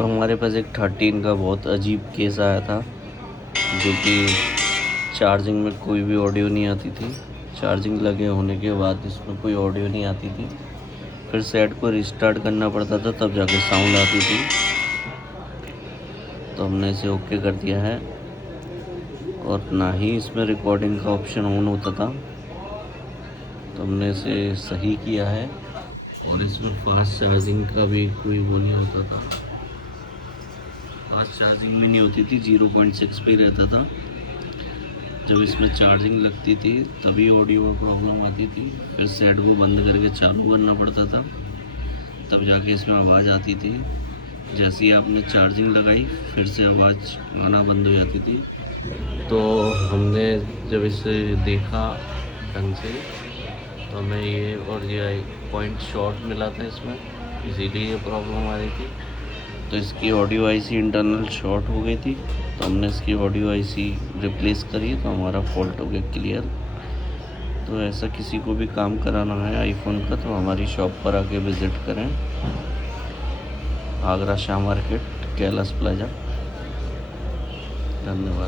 तो हमारे पास एक 13 का बहुत अजीब केस आया था, जो कि चार्जिंग में कोई भी ऑडियो नहीं आती थी। चार्जिंग लगे होने के बाद इसमें कोई ऑडियो नहीं आती थी। फिर सेट को रिस्टार्ट करना पड़ता था, तब जाके साउंड आती थी। तो हमने इसे ओके कर दिया है, और ना ही इसमें रिकॉर्डिंग का ऑप्शन ऑन होता था। तो हमने इसे सही किया है, और इसमें फास्ट चार्जिंग का भी कोई वो नहीं होता था। फास्ट चार्जिंग भी नहीं होती थी, 0.6 पे ही रहता था। जब इसमें चार्जिंग लगती थी तभी ऑडियो में प्रॉब्लम आती थी। फिर सेट को बंद करके चालू करना पड़ता था, तब जाके इसमें आवाज़ आती थी। जैसे ही आपने चार्जिंग लगाई फिर से आवाज़ आना बंद हो जाती थी। तो हमने जब इसे देखा ढंग से, तो हमें ये और ये पॉइंट शॉर्ट मिला था इसमें, इसीलिए ये प्रॉब्लम आ रही थी। तो इसकी ऑडियो आईसी इंटरनल शॉर्ट हो गई थी, तो हमने इसकी ऑडियो आईसी रिप्लेस करी, तो हमारा फॉल्ट हो गया क्लियर। तो ऐसा किसी को भी काम कराना है आईफोन का तो हमारी शॉप पर आके विज़िट करें, आगरा शाह मार्केट, कैलाश प्लाजा। धन्यवाद।